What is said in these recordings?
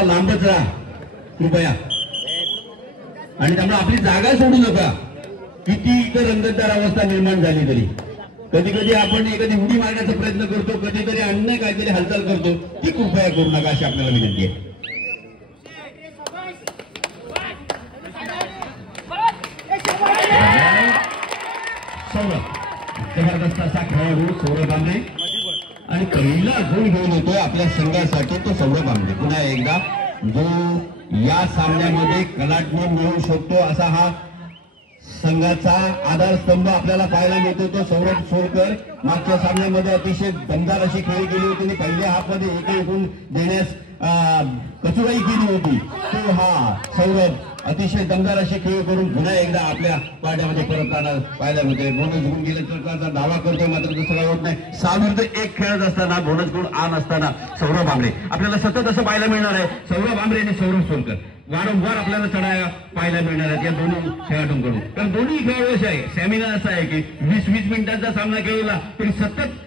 थोडा लांबच राहा कृपया. आणि त्यामुळे आपली जागा सोडू नका. किती इतर रंगतदार अवस्था निर्माण झाली तरी कधी कधी आपण एखादी उडी मारण्याचा प्रयत्न करतो, कधीतरी अन्य काहीतरी हालचाल करतो, ती कृपया करू नका अशी आपल्याला विनंती आहे. जबरदस्त असा खेळाडू सौरभ बांबरे आणि पहिला गोल घेऊन येतोय आपल्या संघासाठी तो सौरभ बांबरे. पुन्हा एकदा जो या सामन्यामध्ये कलाटणी मिळवू शकतो असा हा संघाचा आधारस्तंभ आपल्याला पाहायला मिळतो तो सौरभ सोलकर. मागच्या सामन्यामध्ये अतिशय दमदार अशी खेळी केली होती आणि पहिल्या हाफमध्ये एकही गुण देण्यास कचुराई केली होती. तो हा सौरभ अतिशय दमदार अशी खेळ करून पुन्हा एकदा आपल्या पाड्यामध्ये परत पाहायला मिळते. बोनस गुण गेल्याचा दावा करतोय, मात्र दुसरा होत नाही. 6 विरुद्ध 1 खेळत असताना बोनस गुण आण असताना सौरभ बांबरे आपल्याला सतत असं पाहायला मिळणार आहे. सौरभ बांबरे आणि सौरभ सोलकर वारंवार आपल्याला चढाया पाहायला मिळणार आहेत या दोन्ही खेळाडूंकडून. कारण दोन्ही खेळाडू असे आहे, स्टॅमिना असा आहे की 20-20 मिनिटांचा सामना खेळला तरी सतत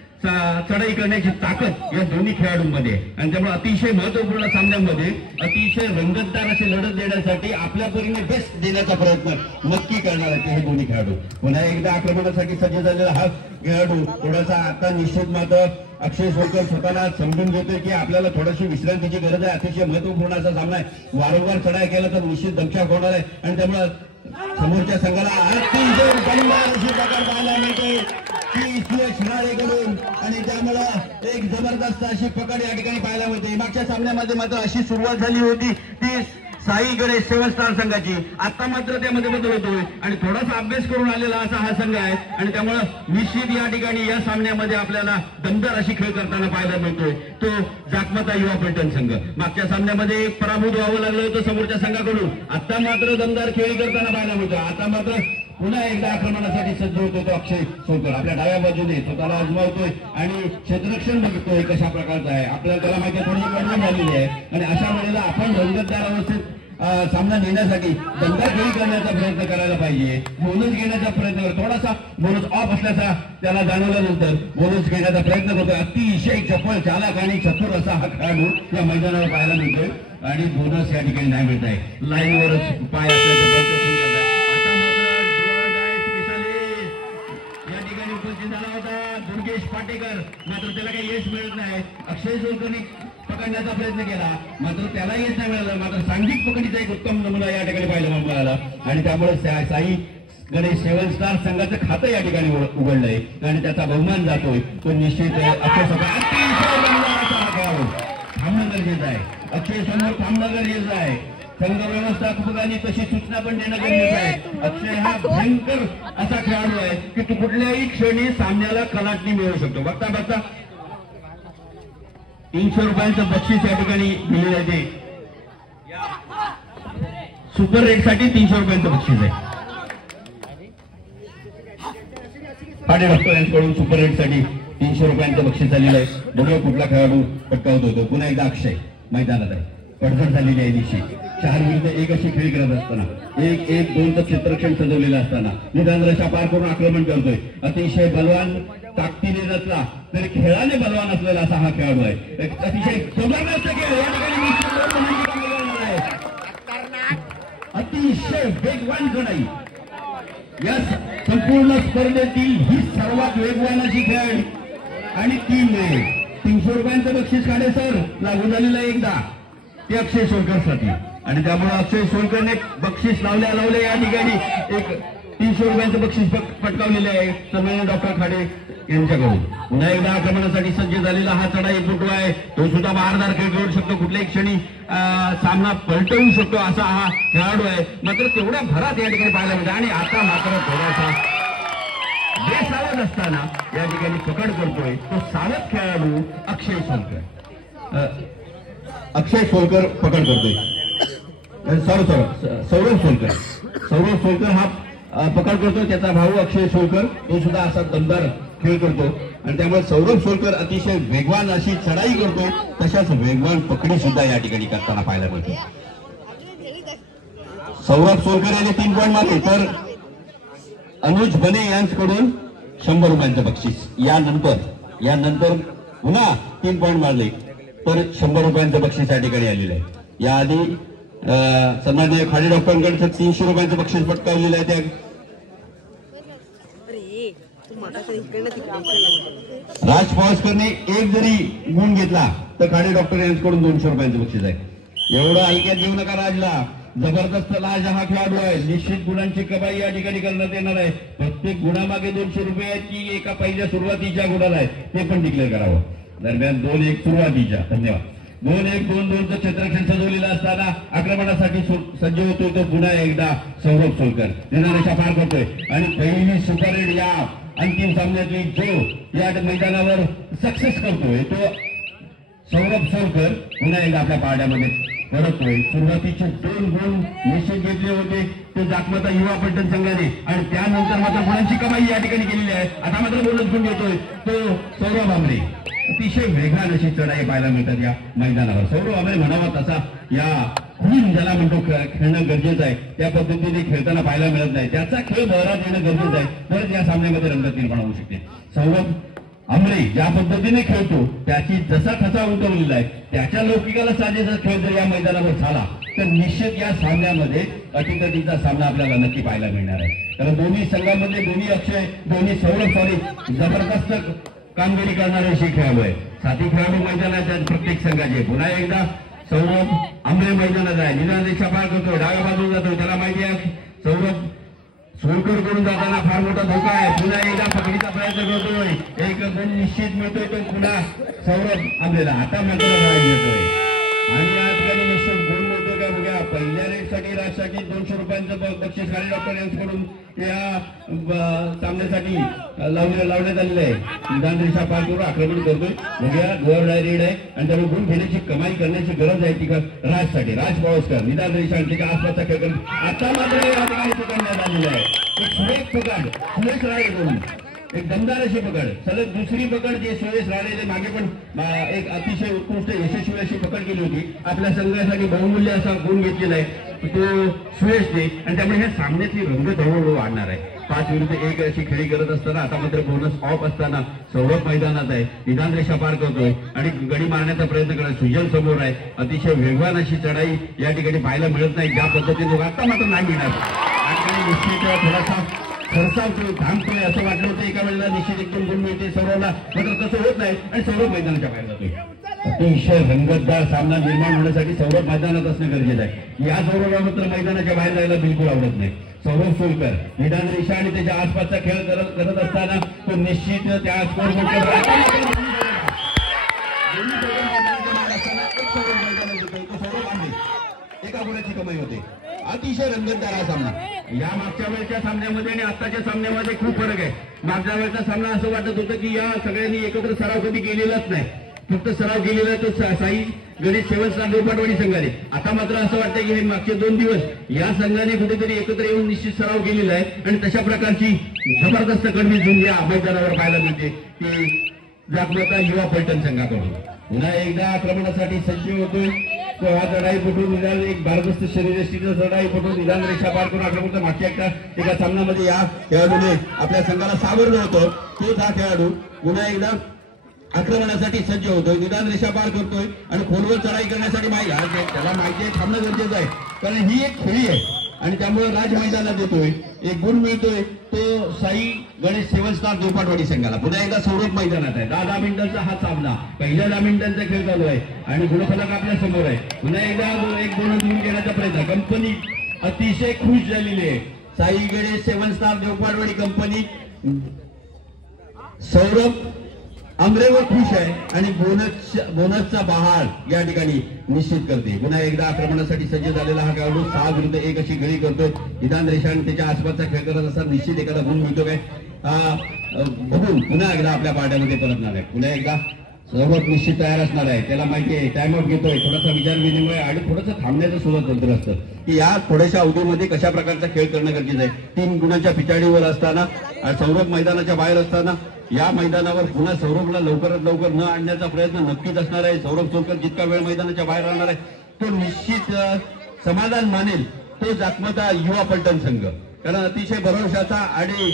चढाई करण्याची ताकद या दोन्ही खेळाडूंमध्ये आहे. आणि त्यामुळे अतिशय महत्वपूर्ण सामन्यामध्ये अतिशय रंगतदार अशी लढत देण्यासाठी आपल्या परीने बेस्ट देण्याचा प्रयत्न नक्की करणार आहेत हे दोन्ही खेळाडू. पुन्हा एकदा आक्रमणासाठी सज्ज झालेला हा खेळाडू थोडासा आता निश्चित मात्र अक्षय सोलकर स्वतःला समजून घेतोय की आपल्याला थोडीशी विश्रांतीची गरज आहे. अतिशय महत्वपूर्ण असा सामना आहे. वारंवार चढाई केला तर निश्चित दमछाक होणार आहे आणि त्यामुळे समोरच्या संघाला अतिशय दमदार अशी प्रकार पाहायला मिळते की शिराळेकडून आणि त्यामुळे एक जबरदस्त अशी पकड या ठिकाणी पाहायला मिळते. मागच्या सामन्यामध्ये मात्र अशी सुरुवात झाली होती ती साई गणेश 7 स्टार संघाची. आता मात्र त्यामध्ये बदल होतोय आणि थोडासा अभ्यास करून आलेला असा हा संघ आहे आणि त्यामुळे निश्चित या ठिकाणी या सामन्यामध्ये आपल्याला दमदार अशी खेळ करताना पाहायला मिळतोय तो जाकमता युवा पलटण संघ. मागच्या सामन्यामध्ये पराभूत व्हावं लागलं होतं समोरच्या संघाकडून. आता मात्र दमदार खेळी करताना पाहायला मिळतोय. आता मात्र पुन्हा एकदा आक्रमणासाठी सज्ज होतोय तो अक्षय सोलकर. आपल्या डाव्या बाजूने स्वतःला आजमावतोय आणि क्षेत्ररक्षण बघतोय कशा प्रकारचं आहे. आपल्याला त्याला माहिती थोडी गडबड झालेली आहे आणि अशा वेळेला आपण रंगतदार अवस्थेत सामना नेण्यासाठी दमदार खेळी करण्याचा प्रयत्न करायला पाहिजे. बोनस घेण्याचा प्रयत्न करतो. थोडासा बोनस ऑफ असल्याचा त्याला जाणवल्यानंतर बोनस घेण्याचा प्रयत्न करतोय. अतिशय चपळ चालक आणि चतुर असा हा खेळाडू या मैदानावर पाहायला मिळतोय आणि बोनस या ठिकाणी नाही मिळत आहे. लाईनवरच पाय असल्याचं दुर्गेश पाटेकर मात्र त्याला काही यश मिळत नाही. अक्षय सोलकरने पकडण्याचा प्रयत्न केला मात्र त्याला यश नाही मिळालं. मात्र सांघिक पकडीचा एक उत्तम नमुना या ठिकाणी पाहायला मिळाला आणि त्यामुळे साई गणेश 7 स्टार संघाचं खातं या ठिकाणी उघडलंय आणि त्याचा बहुमान जातोय तो निश्चित अक्षय सोलकर थांबणं गरजेचं आहे. अक्षय समोर थांबणं गरजेचं आहे. संघ व्यवस्थापकांनी तशी सूचना पण देणं गरजेचं आहे. अक्षय हा भयंकर असा खेळाडू आहे की तो कुठल्याही क्षणी सामन्याला कलाटणी मिळवू शकतो. बघता बघता 300 रुपयांचं बक्षीस या ठिकाणी दिलेलं आहे. ते सुपर रेट साठी 300 रुपयांचं बक्षीस आहे. पाडे डॉक्टर यांच्याकडून सुपर रेट साठी 300 रुपयांचं बक्षीस आलेलं आहे. बघूया कुठला खेळाडू पटकावत होतो. पुन्हा एकदा अक्षय मैदानात आहे. पडझड झालेली आहे निश्चित. 4 विरुद्ध 1 अशी खेळी करत असताना 1-1-2चं क्षेत्ररक्षण सजवलेलं असताना निदान रेषा पार करून आक्रमण करतोय. अतिशय बलवान ताकदीने नसला तरी खेळाने बलवान असलेला असा हा खेळाडू आहे. अतिशय जबरदस्त खेळ या ठिकाणी अतिशय वेगवान चढाई. या संपूर्ण स्पर्धेतील ही सर्वात वेगवान अशी खेळ आणि ती 300 रुपयांचं बक्षीस काढे सर लागू झालेलं आहे एकदा ते अक्षय सोलकरसाठी आणि त्यामुळे अक्षय सोलकरने बक्षीस लावल्या या ठिकाणी एक 300 रुपयांचं बक्षीस पटकावलेले आहे सन्माननीय डॉक्टर खाडे यांच्याकडून. पुन्हा एकदा आक्रमणासाठी सज्ज झालेला हा चढाईपटू आहे. तो सुद्धा बहारदार खेळ खेळू शकतो. कुठल्याही क्षणी सामना पलटवू शकतो असा हा खेळाडू आहे. मात्र तेवढ्या भरात या ठिकाणी पाहायला मिळतं आणि आता मात्र थोडासा बेसावध असताना या ठिकाणी पकड करतोय तो सावध खेळाडू अक्षय सोलकर. अक्षय सोलकर पकड करतोय. सौरभ सोलकर हा पकड करतो. त्याचा भाऊ अक्षय सोलकर तो सुद्धा असा दमदार खेळ करतो आणि त्यामुळे सौरभ सोलकर अतिशय वेगवान अशी चढाई करतो. तशाच वेगवान पकडी सुद्धा या ठिकाणी करताना पाहायला मिळतो. सौरभ सोलकर यांनी 3 पॉईंट मारले तर अनुज बने यांच्याकडून 100 रुपयांचं बक्षीस. यानंतर पुन्हा 3 पॉईंट मारले तर 100 रुपयांचं बक्षीस या ठिकाणी आलेलं आहे. याआधी सन्माननीय खाडी डॉक्टरांकडे 300 रुपयांचं बक्षीस पटकावलेलं आहे. त्या राज पवासकरने एक जरी गुण घेतला तर खाडे डॉक्टर यांच्याकडून 200 रुपयांचं बक्षीस आहे. एवढं हलक्यात घेऊ नका राजला. जबरदस्त लाज हा खेळाडू आहे. निश्चित गुणांची कमाई या ठिकाणी करण्यात येणार आहे. प्रत्येक गुणामागे 200 रुपयाची एका पहिल्या सुरुवातीच्या गुणाला आहे ते पण डिक्लेअर करावं. दरम्यान 2-1 सुरुवातीच्या. धन्यवाद. 2-1 2-2चं क्षेत्ररक्षण सजवलेलं असताना आक्रमणासाठी सज्ज होतोय तो पुन्हा एकदा सौरभ सोलकर रेषा पार करतोय आणि पहिली सुपर हिट या अंतिम सामन्यातली जो या मैदानावर सक्सेस करतोय तो सौरभ सोलकर पुन्हा एकदा आपल्या पारड्यामध्ये परततोय. सुरुवातीचे 2 गुण निश्चित घेतले होते ते जाकमता युवा पलटण संघाने आणि त्यानंतर मात्र गुणांची कमाई या ठिकाणी केलेली आहे. आता मात्र बोनस गुण घेतोय तो सौरभ आमरे. अतिशय वेगवान अशी चढाई पाहायला मिळतात या मैदानावर. सौरभ आमरे म्हणावा तसा या खून ज्याला म्हणतो खेळणं गरजेचं आहे त्या पद्धतीने खेळताना पाहायला मिळत नाही. त्याचा खेळ बहरात येणं गरजेचं आहे तरच या सामन्यामध्ये रंगत निर्माण होऊ शकते. सौरभ आमरे ज्या पद्धतीने खेळतो त्याची जसा ठसा उमटवलेला आहे त्याच्या लौकिकाला साजेसा खेळ जर या मैदानावर झाला तर निश्चित या सामन्यामध्ये अटीतटीचा सामना आपल्याला नक्की पाहायला मिळणार आहे. कारण दोन्ही संघामध्ये दोन्ही सौरभ जबरदस्त कामगिरी करणारे असे खेळाडू आहे. साथी खेळाडू मैदानात आहेत प्रत्येक संघाचे. पुन्हा एकदा सौरभ आमरे मैदानात आहे. निदान रेषा पार करतो. डाव्या बाजूला जातो. त्याला माहिती आहे सौरभ सोलकर करून जाताना फार मोठा धोका आहे. पुन्हा एकदा पकडीचा प्रयत्न करतोय. एक गुण निश्चित मिळतोय तो पुन्हा सौरभ आमरेला. आता मात्र राज येतोय आणि या ठिकाणी निश्चित गुण मिळतोय का बघा. पहिल्या रेटसाठी राजसाठी 200 रुपयांचं बक्षीस खाली डॉक्टर यांच्याकडून या सामन्यासाठी लावण्यात आलेलं आहे. निदान रेषा पार करून आक्रमण करतोय. बघूया गोवर डायरेड आहे आणि त्यामुळे गुण घेण्याची कमाई करण्याची गरज आहे ती राजसाठी. राज पवासकर निदान रेषा आणि त्याच्या आसपासचा खेळ करून आता मात्र या ठिकाणी पकडण्यात आलेलं आहे. एक सुरेख पकड सुरेश राणे करून एक दमदार अशी पकड सलग दुसरी पकड जे सुरेश राणेने मागे पण एक अतिशय उत्कृष्ट यशस्वी अशी पकड केली होती. आपल्या संघासाठी बहुमूल्य असा गुण घेतलेला आहे तो सुरेशने आणि त्यामुळे ह्या सामन्याची रंगत हळूहळू वाढणार आहे. 5 विरुद्ध 1 अशी खेळी करत असताना आता मात्र बोनस ऑफ असताना सौरभ मैदानात आहे. निदान रेषा पार करतोय आणि गडी मारण्याचा प्रयत्न करत सुजल समोर आहे. अतिशय वेगवान अशी चढाई या ठिकाणी पाहायला मिळत नाही ज्या पद्धतीने आता मात्र नाही मिळणार. आणि निश्चित थोडासा खर्चावतोय थांबतोय असं वाटलं होतं एका वेळेला. निश्चित एकदम गुण मिळते सौरभला मात्र तसं होत नाही आणि सौरभ मैदानाच्या बाहेर जातोय. अतिशय रंगतदार सामना निर्माण होण्यासाठी सौरभ मैदानात असणं गरजेचं आहे. या सौरभला मात्र मैदानाच्या बाहेर जायला बिलकुल आवडत नाही. सौरभ सोलकर निदान रेषा आणि त्याच्या आसपासचा खेळ करत असताना तो निश्चित त्या स्कोर एका गुणाची कमाई होते. अतिशय रंगतदार हा सामना. या मागच्या वेळच्या सामन्यामध्ये आणि आताच्या सामन्यामध्ये खूप फरक आहे. मागच्या वेळचा सामना असं वाटत होतं की या सगळ्यांनी एकत्र सराव कधी केलेलाच नाही. फक्त सराव केलेला तो साई गणेश सेवनचा गोपाटवाडी संघाने. आता मात्र असं वाटतं की हे मागचे 2 दिवस या संघाने कुठेतरी एकत्र येऊन निश्चित सराव केलेला आहे आणि तशा प्रकारची जबरदस्त कडवी झुंज या मैदानावर पाहायला मिळते की जागमता युवा पलटण संघाकडून. पुन्हा एकदा आक्रमणासाठी सज्ज होतोय तो हा चढाईपटू. निदान एक भारदस्त शरीरयष्टीचा चढाईपटू निदान रेषा पार करून आक्रमण मागच्या एका सामन्यामध्ये या खेळाडूने आपल्या संघाला सावरलं होतं. तोच हा खेळाडू पुन्हा एकदा आक्रमणासाठी सज्ज होतोय. निदान रेषा पार करतोय आणि खोलवर चढाई करण्यासाठी त्याला माहिती आहे थांबणं गरजेचं आहे कारण ही एक खेळी आहे आणि त्यामुळे राज मैदानात येतोय. एक गुण मिळतोय तो साई गणेश 7 स्टार गोपाटवाडी संघाला. पुन्हा एकदा सौरभ मैदानात आहे. 10 मिनिटांचा हा सामना. पहिल्या 10 मिनिटांचा खेळ चालू आहे आणि गुणफलक आपल्या समोर आहे. पुन्हा एकदा एक बोनस घेऊन घेण्याचा प्रयत्न. कंपनी अतिशय खुश झालेली आहे. साई गणेश 7 स्टार गोपाटवाडी कंपनी सौरभ आमरेवर खुश आहे आणि बोनसचा बहार या ठिकाणी निश्चित करते. पुन्हा एकदा आक्रमणासाठी सज्ज झालेला हा खेळाडू 6 विरुद्ध 1 अशी गडी करतोय. निदान रेषा आणि त्याच्या आसपासचा खेळ करत असताना निश्चित एखादा गुण मिळतो काय बघून पुन्हा एकदा आपल्या पार्ट्यामध्ये परतणार आहे. पुन्हा एकदा सौरभ निश्चित तयार असणार आहे. त्याला माहिती आहे टाइमआउट घेतोय. थोडासा विचार विनिमय आणि थोडंसं थांबण्याचं सुद्धा तंत्र असतं की या थोड्याशा अवधीमध्ये कशा प्रकारचा खेळ करणं गरजेचं आहे. 3 गुणांच्या पिछाडीवर असताना सौरभ मैदानाच्या बाहेर असताना या मैदानावर पुन्हा सौरभला लवकरात लवकर न आणण्याचा प्रयत्न नक्कीच असणार आहे. सौरभ सोलकर जितका वेळ मैदानाच्या बाहेर राहणार आहे तो निश्चित समाधान मानेल तो जाकमता युवा पलटण संघ. कारण अतिशय भरवशाचा आणि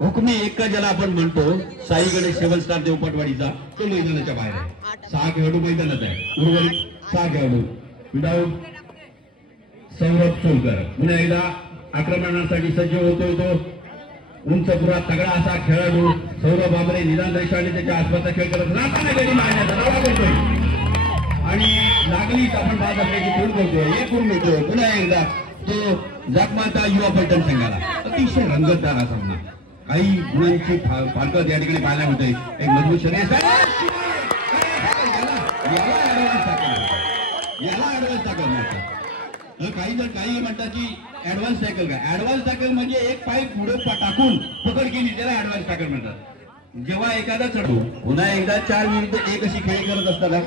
हुकमी एक्का ज्याला आपण म्हणतो साई गणेश 7 स्टार देवपाटवाडीचा तो मैदानाच्या बाहेर आहे. 6 खेळाडू मैदानात आहे. उर्वरित 6 खेळाडू विदाऊट सौरभ सोलकर पुन्हा एकदा आक्रमणासाठी सज्ज होतोय तो उंच पुरा तगडा असा खेळाडू सौरभ बाबरे निदान रेषाने त्याच्या आसपासचा खेळ करत नाताना गडी मारण्याचा दावा करतोय आणि लागलीच आपण बाद असल्याची खूण करतोय एक गुण मिळतोय पुन्हा एकदा तो जागमाता युवा पलटण संघाला अतिशय रंगतदार हा सामना काही गुणांची फारकत या ठिकाणी पाहायला मिळते एक मजबूत शरीर याला ऍडव्हान्स टॅकल म्हणतात काही जण काही म्हणतात की ऍडव्हान्स टॅकल काय ऍडव्हान्स टॅकल म्हणजे एक पाय पुढे टाकून पकड केली त्याला ऍडव्हान्स टॅकल म्हणतात जेव्हा एखादा चढू पुन्हा एकदा 4 विरुद्ध 1 अशी खेळी करत असताना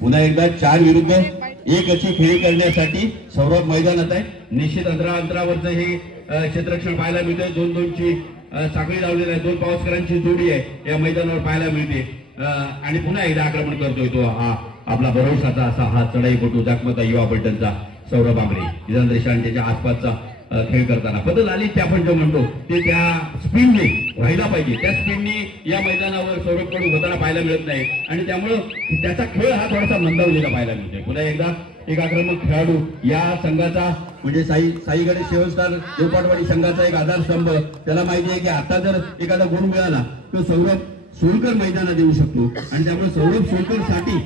पुन्हा एकदा 4 विरुद्ध 1 अशी खेळी करण्यासाठी सौरभ मैदानात आहे निश्चित अंतरावरचं हे क्षेत्ररक्षण पाहायला मिळतंय 2-2ची साखळी लावलेली आहे 2 पावसकरांची जोडी आहे या मैदानावर पाहायला मिळते आणि पुन्हा एकदा आक्रमण करतोय तो हा आपला भरवशाचा असा हा चढाईपटू जागमाता युवा पलटणचा सौरभ आंबरे निदान रेषा त्याच्या आसपासचा खेळ करताना बदल आली ते आपण जो म्हणतो ते त्या स्पीडने व्हायला पाहिजे त्या स्पीडने या मैदानावर सौरभकडून होताना पाहायला मिळत नाही आणि त्यामुळं त्याचा खेळ हा थोडासा मंदावलेला पाहायला मिळतोय पुन्हा एकदा एक आक्रमक खेळाडू या संघाचा म्हणजे साई गणेश शिवस्टार देवपाटवाडी संघाचा एक आधारस्तंभ त्याला माहिती आहे की आता जर एखादा गुण मिळाला तर सौरभ सोलकर मैदानात येऊ शकतो आणि त्यामुळे सौरभ सोलकर साठी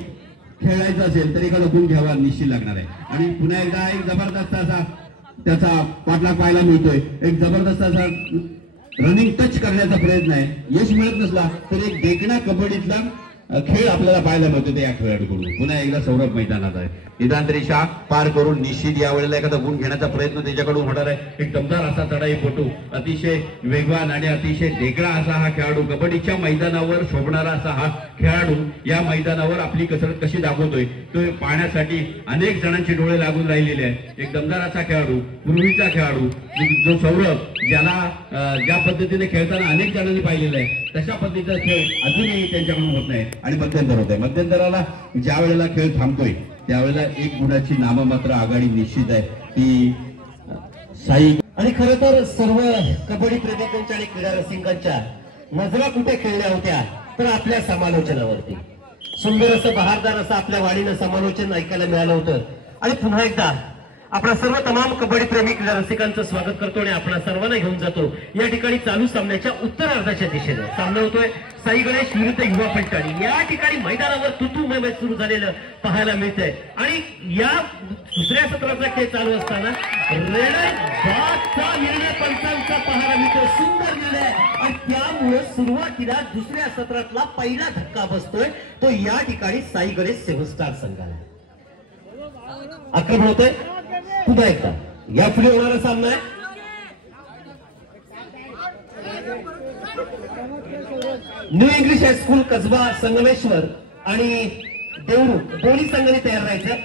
खेळायचं असेल तर एखादा गुण घ्यावा निश्चित लागणार आहे आणि पुन्हा एकदा एक जबरदस्त असा त्याचा पाठलाग पाहायला मिळतोय एक जबरदस्त असा रनिंग टच करण्याचा प्रयत्न आहे यश मिळत नसला तर एक देखणा कबड्डीतला खेळ आपल्याला पाहायला मिळतो ते या खेळाडूकडून पुन्हा एकदा सौरभ मैदानात आहे निदान रेषा पार करून निश्चित यावेळेला एखादा गुण घेण्याचा प्रयत्न त्याच्याकडून होणार आहे एक दमदार असा चढाईपटू अतिशय वेगवान आणि अतिशय देखणा असा हा खेळाडू कबड्डीच्या मैदानावर शोभणारा असा हा खेळाडू या मैदानावर आपली कसरत कशी दाखवतोय तो पाहण्यासाठी अनेक जणांचे डोळे लागून राहिलेले आहेत एक दमदार असा खेळाडू पूर्वीचा खेळाडू जो सौरभ ज्याला ज्या पद्धतीने खेळताना अनेक जणांनी पाहिलेला आहे तशा पद्धतीचा खेळ अजूनही त्यांच्याकडून होत नाही आणि मध्यंतर होत आहे मध्यंतराला ज्या वेळेला खेळ थांबतोय त्यावेळेला 1 गुणाची नाममात्र आघाडी निश्चित आहे ती साई आणि खरं तर सर्व कबड्डी प्रेमिकांच्या आणि क्रीडा रसिकांच्या नजरा कुठे खेळल्या होत्या तर आपल्या समालोचनावरती सुंदर असं बहारदार असं आपल्या वाणीनं समालोचन ऐकायला मिळालं होतं आणि पुन्हा एकदा आपल्या सर्व तमाम कबड्डी प्रेमी क्रीडा रसिकांचं स्वागत करतो आणि आपल्या सर्वांना घेऊन जातो या ठिकाणी चालू सामन्याच्या उत्तरार्धाच्या दिशेने सामना होतोय साई गणेश विरुद्ध युवा पलटण या ठिकाणी मैदानावर तुतू मैच सुरू झालेलं पाहायला मिळतंय आणि या दुसऱ्या सत्राचा खेळ चालू असताना बादचा निर्णय पंचांचा पाहायला मिळतोय सुंदर निर्णय आणि त्यामुळे सुरुवातीला दुसऱ्या सत्रातला पहिला धक्का बसतोय तो या ठिकाणी साई गणेश 7 स्टार संघाला आक्रमण होतंय पुन्हा एकदा या पुढे होणारा सामना आहे new English high school Kasba Sangameshwar आणि देवरुख दोन्ही संघांनी तयार राहायचं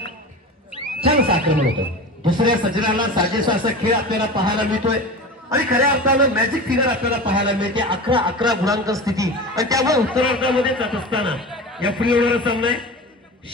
छान असं आक्रमण होतं दुसऱ्या सजनाला साजेसा असा खेळ आपल्याला पाहायला मिळतोय आणि खऱ्या अर्थानं मॅजिक फिगर आपल्याला पाहायला मिळते 11 गुणांक स्थिती आणि त्यामुळे उत्तरार्धामध्ये जात असताना या पुढे होणारा सामना आहे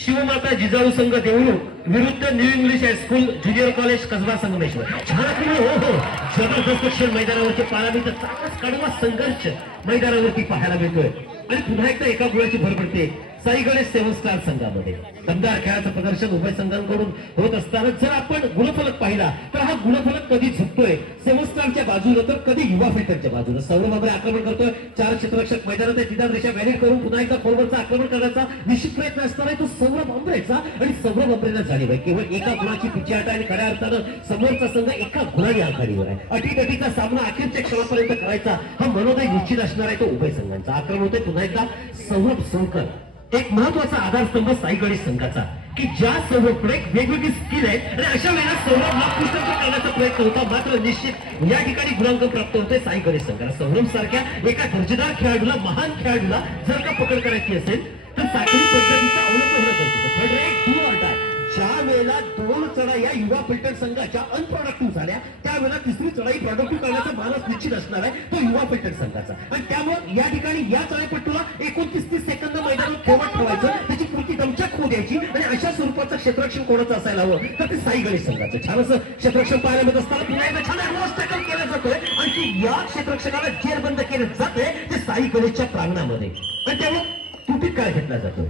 शिवमाता जिजाऊ संघ देवरुख विरुद्ध new English high school junior college Kasba Sangameshwar छान हो जबरदस्त खेळ मैदानावरती पाहायला मिळतं चांगलाच कडवा संघर्ष मैदानावरती पाहायला मिळतोय आणि पुन्हा एकदा एका गुणाची भर पडते साई गणेश 7 स्टार संघामध्ये दमदार खेळाचं प्रदर्शन उभय संघांकडून होत असताना जर आपण गुणफलक पाहिला तर हा गुणफलक कधी झुकतोय 7 स्टारच्या बाजूला तर कधी युवा फिल्टरच्या बाजूला सौरभ बाबरे आक्रमण करतोय 4 क्षेत्ररक्षक मैदानात निदान रेषा व्हॅलिड करून पुन्हा एकदा फॉरवर्डचा आक्रमण करण्याचा निश्चित प्रयत्न असताना तो सौरभ आंबरेचा आणि सौरभ आंबरेला जाणीव आहे केवळ एका गुणाची पिछाट आणि खऱ्या अर्थानं समोरचा संघ एका गुणाने आघाडीवर आहे अटीतटीचा सामना अखेरच्या क्षणापर्यंत करायचा हा मनोदय निश्चित असणार आहे तो उभय संघांचा आक्रमण होतोय पुन्हा एकदा सौरभ सोलकर एक महत्वाचा आधारस्तंभ साई गणेश संघाचा की ज्या सौरभकडे वेगवेगळी स्किल आहे आणि अशा वेळेला सौरभ हा पुस्तक करण्याचा प्रयत्न होता मात्र निश्चित या ठिकाणी गुणांक प्राप्त होते साई गणेश संघाला सौरभ सारख्या एका दर्जेदार खेळाडूला महान खेळाडूला जर का पकड करायची असेल तर साखळी पद्धतीचा अवलंब होणं गरजेचं third rate do or die ज्या वेळेला 2 चढा या युवा फिल्टर संघाच्या अनप्रोडक्टिव्ह झाल्या त्यावेळेला तिसरी चढाई प्रोडक्टिव्ह करण्याचा मानस निश्चित असणार आहे तो युवा फिल्टर संघाचा आणि त्यामुळे या ठिकाणी या चढाईपट्टूला 29-30 सेकंद मैदानात ठेवत ठेवायचं त्याची कृती दमचक होऊ द्यायची आणि अशा स्वरूपाचं क्षेत्ररक्षण कोणाचं असायला हवं तर ते साई गणेश संघाचं छान असं क्षेत्ररक्षण पाहायला मिळत असताना पुन्हा एकदा छान ऍडव्हान्स टॅकल केला जातोय आणि या क्षेत्ररक्षकाला जेरबंद केलं जाते ते साई गणेशच्या प्रांगणामध्ये आणि त्यामुळे तुटीत काय घेतला जातोय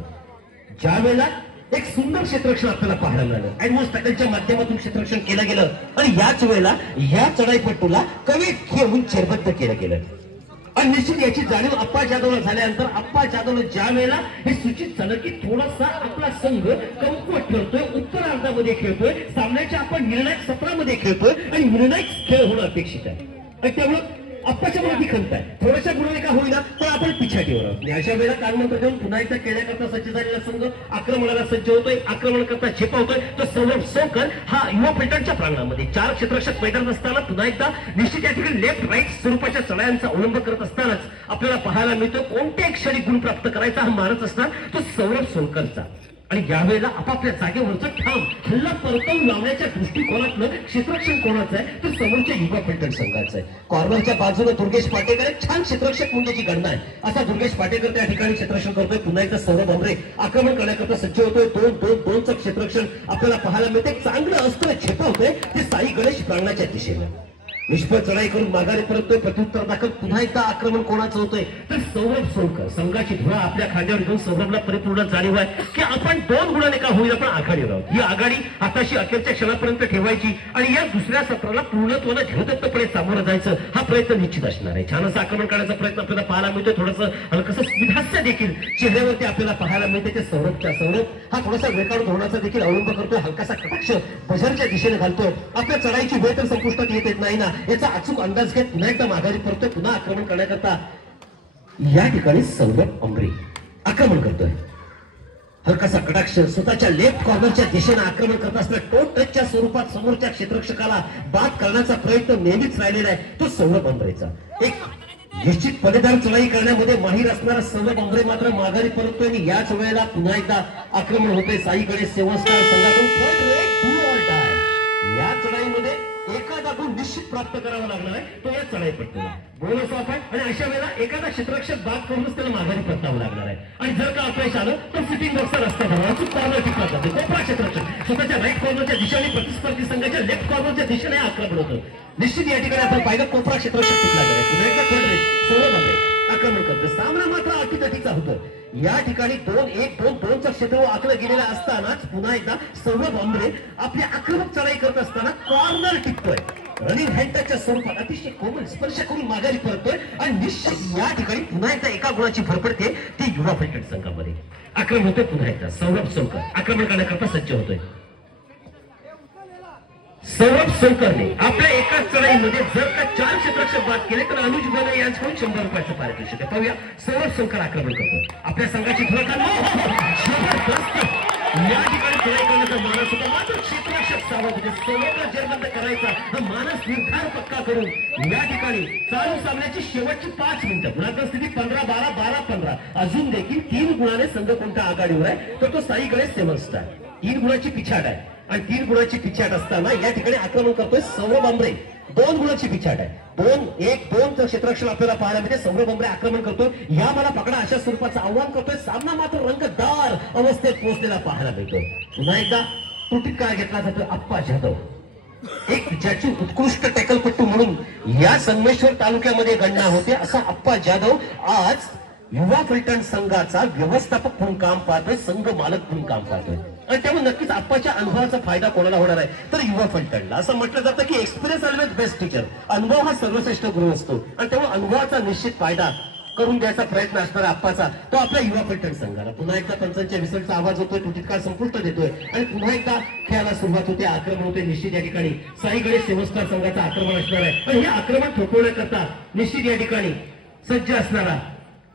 ज्या वेळेला एक सुंदर क्षेत्ररक्षण आपल्याला पाहायला मिळालं. ऍडव्हान्स पॅटर्नच्या माध्यमातून क्षेत्ररक्षण केलं गेलं आणि याच वेळेला या चढाईपट्टूला कमी घेऊन चेरबद्ध केलं गेलं. आणि निश्चित याची जाणीव अप्पा जाधवला झाल्यानंतर अप्पा जाधवला ज्या वेळेला हे सूचित झालं की थोडासा आपला संघ कमकुवत ठरतोय, उत्तरार्धामध्ये खेळतोय, सामन्याच्या आपण निर्णायक सत्रामध्ये खेळतोय आणि निर्णायक खेळ होणं अपेक्षित आहे. आणि त्यामुळे अप्पाच्या मनात ही खंत आहे, थोड्याशा गुणाने का होईना पण आपण पिछाटीवर आहोत. अशा वेळेला कानमंत्र घेऊन पुन्हा एकदा खेळण्याकरता सज्ज झालेला संघ आक्रमणाला सज्ज होतोय, आक्रमण करता झेपावतोय. तो सौरभ सोकर हा युवा फलटणच्या प्रांगणामध्ये 4 क्षेत्ररक्षक मैदानात असताना पुन्हा एकदा निश्चित या ठिकाणी लेफ्ट राईट स्वरूपाच्या चढायांचा अवलंब करत असतानाच आपल्याला पाहायला मिळतो कोणत्याही क्षणी गुण प्राप्त करायचा हा मानच असणार तो सौरभ सोनकरचा. आणि यावेळेला आपापल्या जागेवरचं ठाम हल्ला परतवून लावण्याच्या दृष्टिकोनातलं क्षेत्ररक्षण कोणाचं आहे तर समोरच्या युवा फलटण संघाचं आहे. कॉर्नरच्या बाजूने दुर्गेश पाटेकर छान क्षेत्ररक्षक म्हणण्याची गणना आहे. असा दुर्गेश पाटेकर त्या ठिकाणी क्षेत्ररक्षण करतोय. पुन्हा एकदा सौरभ अमरे आक्रमण करण्याकरता सज्ज होतोय. 2-2-2चं क्षेत्ररक्षण आपल्याला पाहायला मिळते. चांगलं अस्त्र झेपावतोय ते साई गणेश प्रांगणाच्या दिशेने. निष्फळ चढाई करून माघारी परततोय. प्रत्युत्तर दाखल पुन्हा एकदा आक्रमण कोणाचं होतंय तर सौरभ सोनकर. संघाची धुळा आपल्या खांद्यावर घेऊन सौरभला परिपूर्ण जाणीव आहे की आपण 2 गुणाने का होईल आपण आघाडीवर आहोत. ही आघाडी हाताशी अखेरच्या क्षणापर्यंत ठेवायची आणि या दुसऱ्या सत्राला पूर्णत्वानं झेलतत्वपणे सामोरं जायचं हा प्रयत्न निश्चित असणार आहे. छान असं आक्रमण करण्याचा प्रयत्न आपल्याला पाहायला मिळतोय. थोडंसं हलकसं स्मितहास्य देखील चेहऱ्यावरती आपल्याला पाहायला मिळते ते सौरभच्या. सौरभ हा थोडासा वेकाळू धोरणाचा देखील अवलंब करतोय. हलकासा कटाक्ष बझरच्या दिशेने घालतोय. आपल्या चढाईची वेळ तर संपुष्टात येत नाही ना याचा अचूक अंदाज घेत पुन्हा एकदा माघारी परतोय. पुन्हा आक्रमण करण्याकरता या ठिकाणी सौरभ अमरे आक्रमण करतोय. हलकासा कटाक्ष स्वतःच्या लेफ्ट कॉर्नरच्या दिशेने आक्रमण करत असताना टोट टचच्या स्वरूपात समोरच्या क्षेत्ररक्षकाला बाद करण्याचा प्रयत्न नेहमीच राहिलेला आहे तो सौरभ अमरेचा. एक निश्चित पलेदार चढाई करण्यामध्ये माहीर असणारा सौरभ अमरे मात्र माघारी परततोय आणि याच वेळेला पुन्हा एकदा आक्रमण होतंय साई गणेश सेवस्टार संघातून. या चढाईमध्ये एखादा गुण निश्चित प्राप्त करावा लागणार आहे तो या चढाईपट्टीला बोल असो आपण. आणि अशा वेळेला एखादा क्षेत्ररक्षक बाद करूनच त्याला माघारी परतावं लागणार आहे. आणि जर का अपयश आलं तर सिटिंग बॉक्सचा रस्ता धरा अचूक कॉर्नर टिकला जातो. कोपरा क्षेत्ररक्षक स्वतःच्या राईट कॉर्नरच्या दिशेने प्रतिस्पर्धी संघाच्या लेफ्ट कॉर्नरच्या दिशेने आक्रमण होतं. निश्चित या ठिकाणी आपण पाहिलं कोपरा क्षेत्ररक्षक टिकला गेला. पुन्हा एकदा सौरभ अमरे आक्रमण करतो. सामना मात्र अटीतटीचा होतो. या ठिकाणी 2-1-2-2चं क्षेत्र आखलं गेलेलं असतानाच पुन्हा एकदा सौरभ अमरे आपली आक्रमक चढाई करत असताना कॉर्नर टिकतोय. रनिंग हँडच्या स्वरूपात अतिशय कोमल स्पर्श करून माघारी परतोय आणि निश्चित या ठिकाणी पुन्हा एकदा एका गुणाची भर पडते ती युवा फलटण संघामध्ये. आक्रमण होतोय पुन्हा एकदा सौरभ सोनकर आक्रमण करण्याकरता सज्ज होतोय. सौरभ सोनकरने आपल्या एकाच चढाईमध्ये जर का 4 क्षेत्ररक्षक बाद केले तर अनुज बने यांच्याकडून 100 रुपयाचं पारितोषिक आहे. पाहूया सौरभ सोनकर आक्रमण करतो. आपल्या संघाची धुळा या ठिकाणी चढाई करण्याचा मानस होता मात्र क्षेत्ररक्षक सावध होते. सौरभला जेरबंद करायचा हा मानस निर्धार पक्का करून या ठिकाणी चालू सामन्याची शेवटची 5 मिनिटं गुणात्मक स्थिती 15-12 12-15 अजून देखील 3 गुणाने संघ कोणत्या आघाडीवर आहे तर तो साई गणेश सेवस्टार. 3 गुणाची पिछाट आहे आणि 3 गुणाची पिछाट असताना या ठिकाणी आक्रमण करतोय सौरभ अमरे. 2 गुणाची पिछाट आहे. 2-1-2चं क्षेत्ररक्षण आपल्याला पाहायला मिळते. सौरभ अमरे आक्रमण करतोय. या मला पकडा अशा स्वरूपाचं आव्हान करतोय. सामना मात्र रंगतदार अवस्थेत पोहोचलेला पाहायला मिळतो. पुन्हा एकदा त्रुटीत काय घेतला जातोय अप्पा जाधव. एक ज्याची उत्कृष्ट टॅकलपट्टू म्हणून या संगमेश्वर तालुक्यामध्ये गणना होते असा अप्पा जाधव आज युवा फलटण संघाचा व्यवस्थापक म्हणून काम पाहतोय, संघ मालक म्हणून काम पाहतोय. आणि त्यामुळे नक्कीच आप्पाच्या अनुभवाचा फायदा कोणाला होणार आहे तर युवा फलटणला. असं म्हटलं जातं की एक्सपिरियन्स ऑलवेज बेस्ट टीचर. अनुभव हा सर्वश्रेष्ठ गुरु असतो आणि त्यामुळे अनुभवाचा निश्चित फायदा करून द्यायचा प्रयत्न असणारा आप्पाचा तो आपल्या युवा फलटण संघाला. पुन्हा एकदा पंचांच्या विसर्चा आवाज होतोय. तुटीत काळ संपुष्ट देतोय आणि पुन्हा एकदा खेळाला सुरुवात होते. आक्रमण होते. निश्चित या ठिकाणी साई गणेश सेवस्टार संघाचं आक्रमण असणार आहे. पण हे आक्रमण थोपवण्याकरता निश्चित या ठिकाणी सज्ज असणारा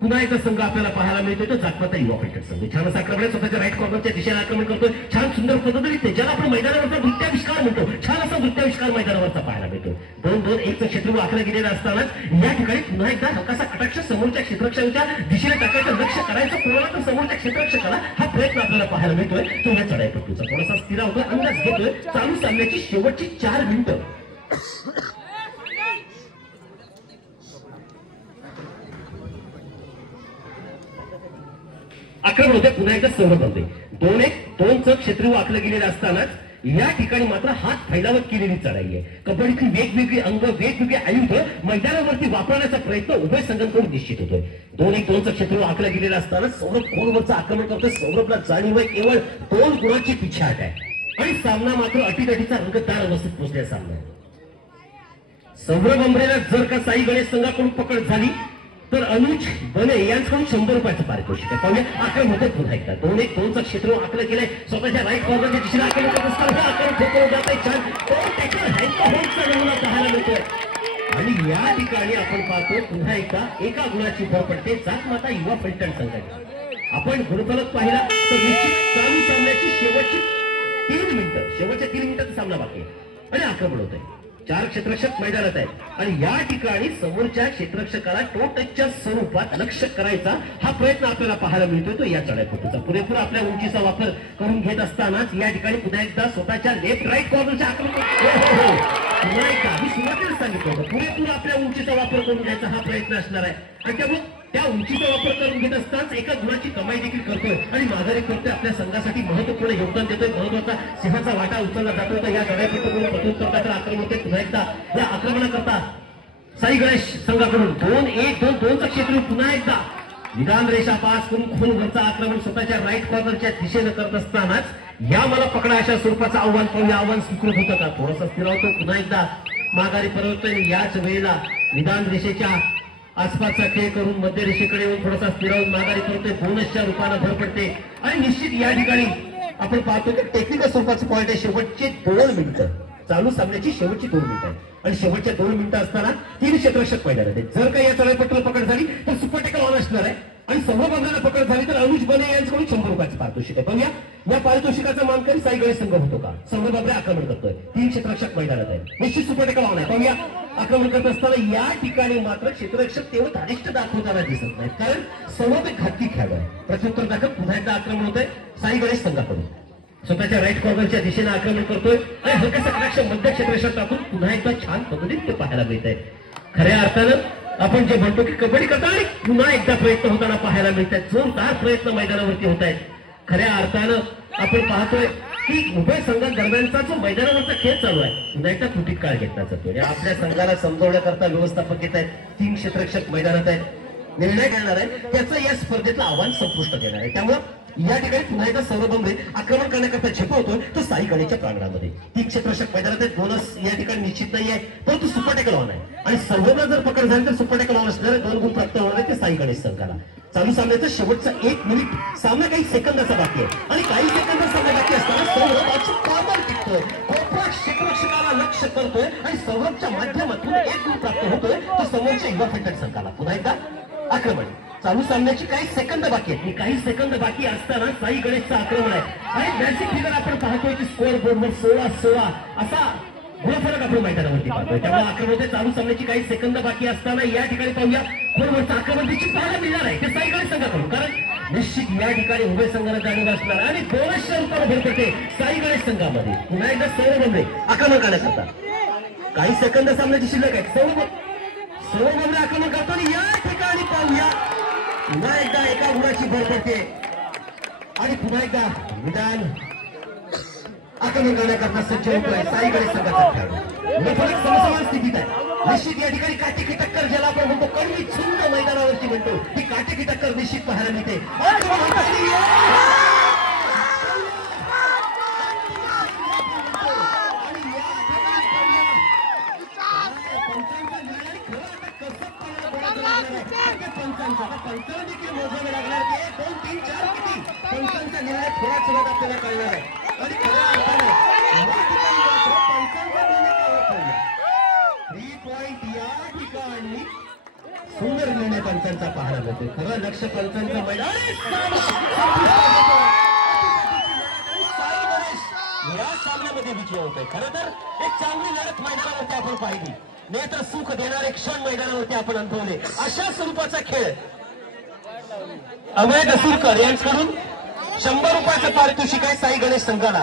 पुन्हा एकदा संघ आपल्याला पाहायला मिळतोय तो जागपाता युवा फलटण संघ. छान असं आक्रमण स्वतःच्या राईट कॉर्नरच्या दिशेने आक्रमण करतोय. छान सुंदर पद्धतीने ज्याला आपण मैदानावरचा नृत्याविष्कार म्हणतो छान असा नृत्याविष्कार मैदानावरचा पाहायला मिळतो. 2-2-1चं क्षेत्र आखलं गेलेलं असतानाच या ठिकाणी पुन्हा एकदा हलकासा कटाक्ष समोरच्या क्षेत्ररक्षकांच्या दिशेने टाकायचं लक्ष करायचं कोणाला तर समोरच्या क्षेत्ररक्षकाला हा प्रयत्न आपल्याला पाहायला मिळतोय तो या चढाईपट्टूचा. थोडासा स्थिर होतोय. अंदाज घेतोय चालू सामन्याची शेवटची 4 मिनिटं. आक्रमण होते पुन्हा एकदा सौरभ अमरे. 2-1-2चं क्षेत्र आखलं गेलेलं असतानाच या ठिकाणी मात्र हात फैलावत केलेली चढाई आहे. कबड्डीची वेगवेगळी अंग, वेगवेगळी आयुध मैदानावरती वापरण्याचा प्रयत्न उभय संघांकडून निश्चित होतोय. 2-1-2चं क्षेत्र आखलं गेलेलं असताना सौरभ कोणवरचं आक्रमण करतोय. सौरभला जाणीव आहे केवळ 2 गुणांची पिछाट आहे आणि सामना मात्र अटीतटीचा रंगतदार अवस्थेत पोहोचलेला सामना आहे. सौरभ अंबरेला जर का साई गणेश संघाकडून पकड झाली तर अनुज बने यांच्याकडून 100 रुपयाचं पारितोषिक आहे. पाहूया आक्रमण होते पुन्हा एकदा. 2-1-2चं क्षेत्र आखलं गेलंय. स्वतःच्या राईट कॉर्नरच्या दिशेला आक्रमण करत असताना आक्रमण ठोकवलं जात आहे. छान हँडचा नमुना पाहायला मिळतोय आणि या ठिकाणी आपण पाहतो पुन्हा एकदा एका गुणाची भर पडते जातमाता युवा फलटण संघाची. आपण गुणफलक पाहिला तर निश्चित चालू सामन्याची शेवटच्या 3 मिनिटाचा सामना बाकी आहे आणि आक्रमण होत आहे. 4 क्षेत्ररक्षक मैदानात आहेत आणि या ठिकाणी समोरच्या क्षेत्ररक्षकाला टोटच्या स्वरूपात लक्ष करायचा हा प्रयत्न आपल्याला पाहायला मिळतोय. तो या चढाईपट्टीचा पुरेपूर आपल्या उंचीचा वापर करून घेत असतानाच या ठिकाणी पुन्हा एकदा स्वतःच्या लेफ्ट राईट कॉर्नरच्या आक्रमण पुन्हा एकदा मी सुरुवातीला सांगितलं होतं पुरेपूर आपल्या उंचीचा वापर करून घ्यायचा हा प्रयत्न असणार आहे आणि त्यामुळे त्या उंचीचा वापर करून घेत असतानाच एका गुणाची कमाई देखील करतोय आणि माघारी करतोय. आपल्या संघासाठी महत्वपूर्ण योगदान देतोय. महत्वाचा सिंहाचा वाटा उचलला जातो होता. या चढाईपट्टीकडून प्रत्युत्तर आक्रमण होते. पुन्हा एकदा या आक्रमणाकरता साई गणेश संघाकडून 2-1-2-2चं क्षेत्र पुन्हा एकदा विधान रेषा पास करून खोलवरचं आक्रमण स्वतःच्या राईट कॉर्नरच्या दिशेनं करत असतानाच या मला पकडा अशा स्वरूपाचं आव्हान पाहूया. आव्हान स्वीकृत होतं का? थोडासा स्थिरावतो. पुन्हा एकदा माघारी परततोय. याच वेळेला विधान रेषेच्या आसपासचा खेळ करून मध्य रेषेकडे येऊन थोडासा स्थिरावून माघारी करतोय. बोनसच्या रूपानं भर पडते आणि निश्चित या ठिकाणी आपण पाहतो की टेक्निकल स्वरूपाचं पॉईंट आहे. शेवटचे 2 मिनिटं चालू सामन्याची शेवटची 2 मिनिटं आहे आणि शेवटच्या 2 मिनिटं असताना 3 क्षेत्ररक्षक मैदानात आहेत. जर का या चढाईपट्टीला पकड झाली तर सुपर टेकल ऑन असणार आहे आणि सौरभ अंबरेला पकड झाली तर अनुज बने यांच्याकडून 100 रुपयाचं पारितोषिक आहे. पण या पारितोषिकाचा मानकरी साई गणेश संघ होतो का? सौरभ अंबरे आक्रमण करतोय. 3 क्षेत्ररक्षक मैदानात आहे. निश्चित सुपर टेकल ऑन आहे. पाहूया आक्रमण करत असताना या ठिकाणी मात्र क्षेत्ररक्षक तेवढं धारिष्ट दाखवताना दिसत नाहीत कारण सौरभ एक घातकी खेळाडू आहे. प्रत्युत्तर दाखल पुन्हा एकदा आक्रमण होतंय साई गणेश संघाकडून. स्वतःच्या राईट कॉर्नरच्या दिशेने आक्रमण करतोय आणि हलकासा कटाक्ष मध्य क्षेत्ररक्षक टाकून पुन्हा एकदा छान पद्धतीने ते पाहायला मिळत आहे. खऱ्या अर्थानं आपण जे म्हणतो की कबड्डी करता आणि पुन्हा एकदा प्रयत्न होताना पाहायला मिळत आहेत. जोरदार प्रयत्न मैदानावरती होत आहेत. खऱ्या अर्थानं आपण पाहतोय की उभय संघांदरम्यानचा जो मैदानावरचा खेळ चालू आहे पुन्हा एकदा तुटीत काळ घेतला जातो. आपल्या संघाला समजवण्याकरता व्यवस्थापक येत आहेत. 3 क्षेत्ररक्षक मैदानात आहेत. निर्णय घेणार आहे त्याचं या स्पर्धेतलं आव्हान संपुष्ट घेणार आहे. त्यामुळे या ठिकाणी पुन्हा एकदा सौरभ अंबरे आक्रमण करण्याकरता झेपवतोय तो साई गणेशच्या प्रांगणामध्ये. 3 क्षेत्ररक्षक मैदानात आहेत. बोनस या ठिकाणी निश्चित नाही आहे परंतु सुपर टेकल ऑन आहे आणि सौरभला जर पकड झाली तर सुपर टेकल ऑन असणारे 2 गुण प्राप्त होणार आहे ते साई गणेश संघाला. चालू सामन्याचा शेवटचा 1 मिनिट सामना काही सेकंदाचा बाकी आहे आणि काही सेकंद सामना बाकी असताना सौरभ पावलं टिकतोय. कोपरा क्षेत्ररक्षकाला लक्ष करतोय आणि सौरभच्या माध्यमातून 1 गुण प्राप्त होतोय तो समोरच्या युवा फलटण संघाला. पुन्हा एकदा आक्रमण. चालू सामन्याची काही सेकंद बाकी आहेत. काही सेकंद बाकी असताना साई गणेशचं आक्रमण आहे आणि मॅजिक फिगर आपण पाहतोय की स्कोअर बोर्डवर 16-16 असा गुणफलक आपण मैदानावरती पाहतोय. त्यामुळे आक्रमण होते. चालू सामन्याची काही सेकंद बाकी असताना या ठिकाणी पाहूया खोलवरचं आक्रमण देखील पाहायला मिळणार आहे ते साई गणेश संघाकडून कारण निश्चित या ठिकाणी उभय संघाला जाणीव असणार आणि 200 रुपये भर पडते साई गणेश संघामध्ये. पुन्हा एकदा सौरभ अंबरे आक्रमण करण्याकरता काही सेकंद सामन्याची शिल्लक आहे. सौरभ अंबरे आक्रमण करतो आणि या ठिकाणी पाहूया पुन्हा एकदा एका गुणाची भर पडते आणि पुन्हा एकदा विधान आक्रमण करण्याकरता सज्ज होतोय साई गणेश संघाचा खेळाडू. समसमान स्थितीत आहे. निश्चित या ठिकाणी काटेकी टक्कर ज्याला आपण म्हणतो कणवी छुंद मैदानावरती म्हणतो ती काटेकी टक्कर निश्चित पाहायला मिळते. पंचांना देखील मोजावे लागणार ते 2, 3, 4 किती पंचांचा निर्णय थोडाच वेळात आपल्याला कळणार आहे आणि खऱ्या अर्थानं पंचांचा निर्णय काय 3 पॉइंट या ठिकाणी सुंदर निर्णय पंचांचा पाहायला मिळतोय. खरं लक्ष पंचांचं मैदान या सामन्यामध्ये विजय होतोय. खरं तर एक चांगली लढत मैदानावरती आपण पाहिली. नेत्र सुख देणारे क्षण मैदानावरती आपण अनुभवले. अशा स्वरूपाचा खेळ अभय दसूरकर यांच्याकडून 100 रुपयाचं पारितोषिक आहे साई गणेश संघाला.